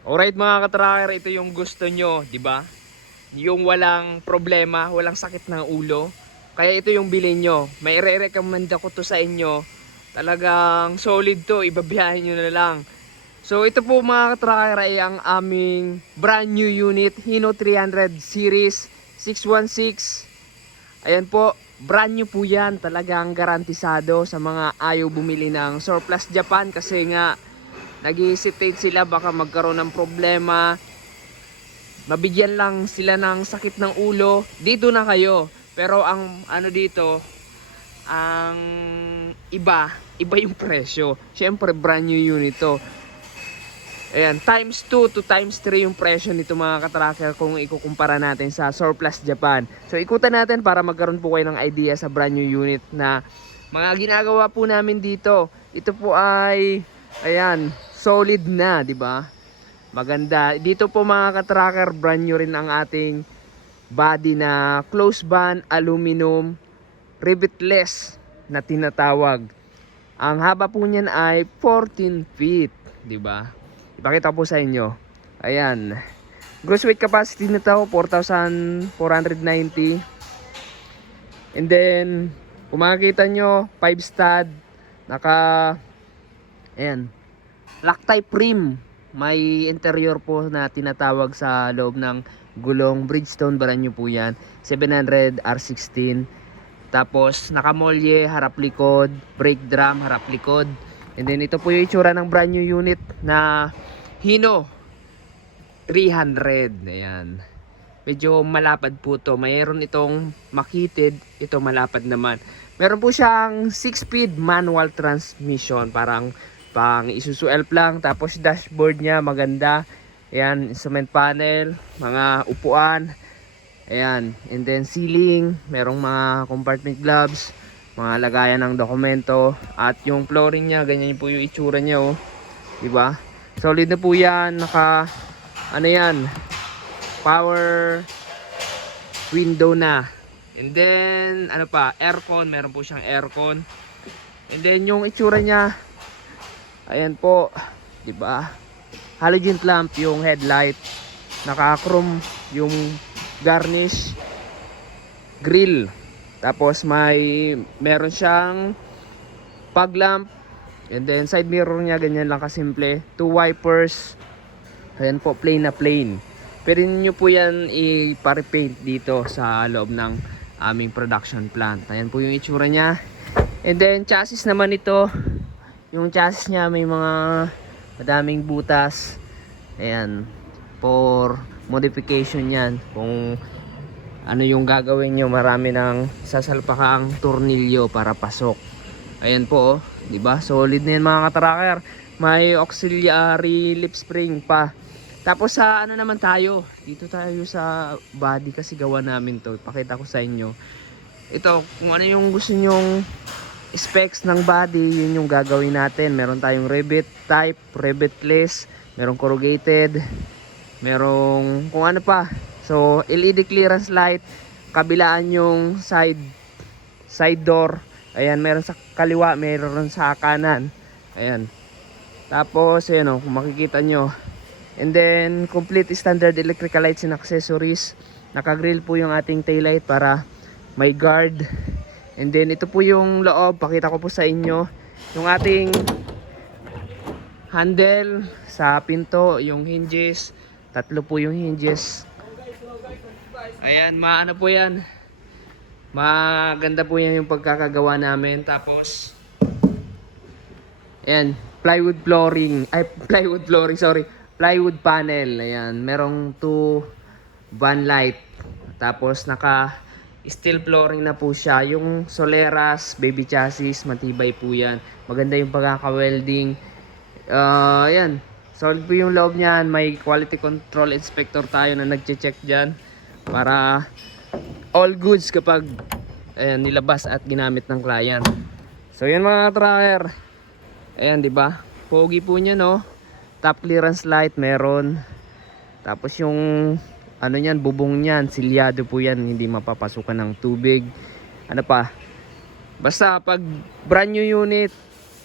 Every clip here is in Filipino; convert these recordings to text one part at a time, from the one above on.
Alright mga katracker, ito yung gusto nyo, di ba? Yung walang problema, walang sakit ng ulo. Kaya ito yung bilhin nyo. May re-recommend ako to sa inyo. Talagang solid to, ibabiyahin nyo na lang. So ito po mga katracker ay ang aming brand new unit, Hino 300 Series 616. Ayan po, brand new po yan. Talagang garantisado sa mga ayaw bumili ng surplus Japan kasi nga nag-hesitate sila baka magkaroon ng problema, mabigyan lang sila ng sakit ng ulo, dito na kayo. Pero ang ano dito, ang iba yung presyo. Syempre brand new unit to. Ayan, times 2 to times 3 yung presyo nito mga katracker kung ikukumpara natin sa surplus Japan. So ikutan natin para magkaroon po kayo ng idea sa brand new unit na mga ginagawa po namin dito. Ito po ay, ayan, solid na, di ba? Maganda. Dito po mga katracker, brand new rin ang ating body na close band aluminum rivetless na tinatawag. Ang haba po niyan ay 14 feet, di ba? Ipakita ko po sa inyo. Ayan. Gross weight capacity nito 4,490. And then kung makikita nyo, 5 stud, ayan, Loctite rim. May interior po na tinatawag sa loob ng gulong. Bridgestone brand new po yan. 700 R16. Tapos nakamolye, harap likod. Brake drum, harap likod. And then ito po yung itsura ng brand new unit na Hino 300. Ayan. Medyo malapad po to. Mayroon itong makitid. Ito malapad naman. Meron po siyang 6-speed manual transmission. Parang pang Isuzu Elf lang. Tapos dashboard niya maganda. Ayan, instrument panel, mga upuan. Ayan, and then ceiling, merong mga compartment gloves, mga lagayan ng dokumento, at yung flooring niya, ganyan po yung itsura niya, oh. 'Di ba? Solid na po 'yan, ano 'yan? Power window na. And then ano pa, aircon, meron po siyang aircon. And then yung itsura niya, ayan po, 'di ba? Halogen lamp yung headlight. Naka-chrome yung garnish grill. Tapos meron siyang fog lamp. And then side mirror niya ganyan lang kasimple. 2 wipers. Ayan po, plain na plain. Pwede niyo po yan i-repaint dito sa loob ng aming production plant. Ayan po yung itsura niya. And then chassis naman ito. Yung chassis niya may mga madaming butas. Ayan, for modification yan. Kung ano yung gagawin nyo, marami ng sasalpakang tornilyo para pasok. Ayan po, oh, diba? Solid na yan mga katracker. May auxiliary lip spring pa. Tapos sa ano naman tayo, dito tayo sa body kasi gawa namin to. Pakita ko sa inyo. Ito, kung ano yung gusto nyong specs ng body, yun yung gagawin natin. Meron tayong rivet type, rivetless, merong corrugated, merong kung ano pa. So LED clearance light, kabilaan yung side door. Ayan, meron sa kaliwa, meron sa kanan. Ayan. Tapos ayan, oh, kung makikita nyo. And then complete standard electrical lights and accessories. Naka-grill po yung ating taillight para may guard. And then ito po yung loob, pakita ko po sa inyo yung ating handle sa pinto, yung hinges, tatlo po yung hinges. Ayan, maano po yan, maganda po yan yung pagkakagawa namin. Tapos ayan, plywood panel. Ayan, merong 2 van light. Tapos naka steel flooring na po siya. Yung Soleras baby chassis, matibay po yan. Maganda yung pagkaka-welding. Ayan, solid po yung loob niyan. May quality control inspector tayo na nagche-check dyan para all goods kapag ayan, nilabas at ginamit ng client. So yan mga tracker. Ayan, di ba? Pogi po niya, no? Top clearance light meron. Tapos yung ano niyan, bubong niyan, silyado po yan, hindi mapapasukan ng tubig. Ano pa? Basta pag brand new unit,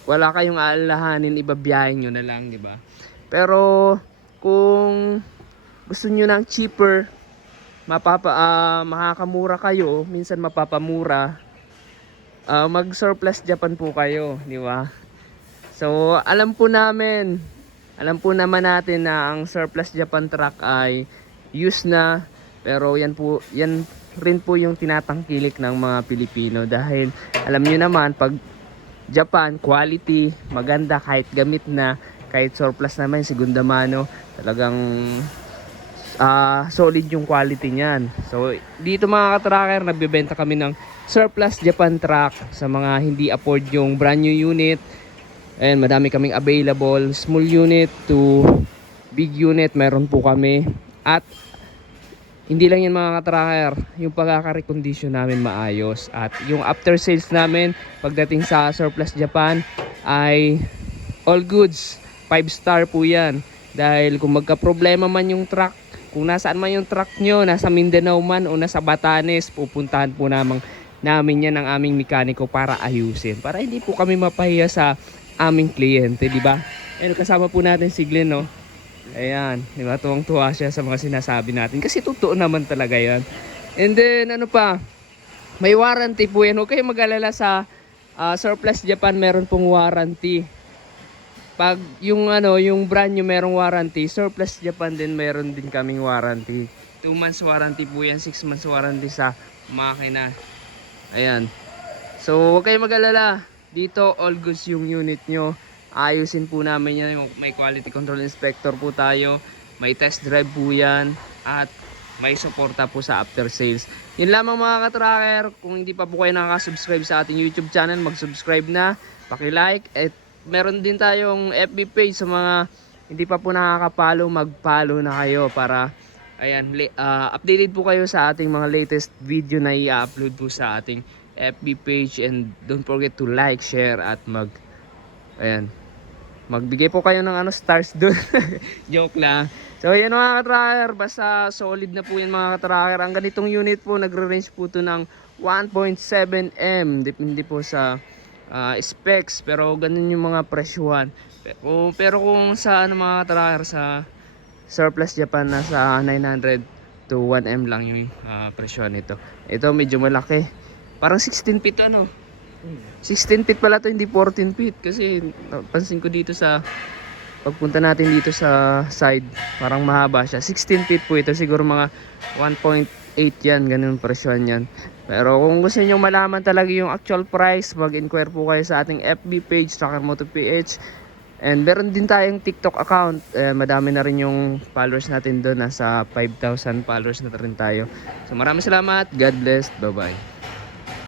wala kayong aalahanin, ibabiyahin nyo na lang, di ba? Pero kung gusto nyo ng cheaper, makakamura kayo, minsan mapapamura, mag surplus Japan po kayo, di ba? So alam po naman natin na ang surplus Japan truck ay used na, pero yan rin po yung tinatangkilik ng mga Pilipino, dahil alam nyo naman pag Japan, quality, maganda, kahit gamit na, kahit surplus naman, segunda mano, talagang solid yung quality niyan. So dito mga ka-tracker, nagbebenta kami ng surplus Japan truck sa mga hindi afford yung brand new unit. And madami kaming available, small unit to big unit meron po kami. At hindi lang yan mga ka-tracker, yung pagkaka-recondition namin maayos. At yung after sales namin pagdating sa surplus Japan ay all goods, 5-star po yan. Dahil kung magka-problema man yung truck, kung nasaan man yung truck nyo, nasa Mindanao man o nasa Batanes, pupuntahan po namin yan ng aming mekaniko para ayusin. Para hindi po kami mapahiya sa aming kliyente, di ba? Ayun, kasama po natin si Glenn, no? Ayan, di ba? Tuwang-tuwa siya sa mga sinasabi natin. Kasi totoo naman talaga yan. And then, ano pa? May warranty po yan. Huwag kayong mag-alala sa surplus Japan, meron pong warranty. Pag yung brand new merong warranty, surplus Japan din meron din kaming warranty. 2 months warranty po yan, 6 months warranty sa makina. Ayan. So, huwag kayong mag-alala. Dito, all goods yung unit nyo. Ayusin po namin yan. May quality control inspector po tayo. May test drive po yan. At may suporta po sa after sales. Yun lamang mga ka-tracker. Kung hindi pa po kayo nakaka-subscribe sa ating YouTube channel, mag-subscribe na. Paki-like. At meron din tayong FB page sa mga hindi pa po nakaka-follow. Mag-follow na kayo para ayan, updated po kayo sa ating mga latest video na i-upload po sa ating FB page. And don't forget to like, share at magbigay po kayo ng stars doon. Joke lang. So ayan mga ka-tracker, basta solid na po yan mga ka-tracker. Ang ganitong unit po nagre-range po to ng 1.7M, depende po sa specs, pero ganun yung mga presyuhan. Pero kung sa mga ka-tracker, sa surplus Japan, nasa 900 to 1M lang yung presyuhan nito. Ito medyo malaki, parang 16 feet 16 feet pala to, hindi 14 feet. Kasi pansin ko dito sa pagpunta natin dito sa side, parang mahaba siya. 16 feet po ito, siguro mga 1.8 yan, ganun presyon yan. Pero kung gusto niyo malaman talaga yung actual price, mag-inquire po kayo sa ating FB page, Tracker Moto PH. And meron din tayong TikTok account. Madami na rin yung followers natin doon, nasa 5,000 followers na rin tayo. So maraming salamat, God bless, bye bye.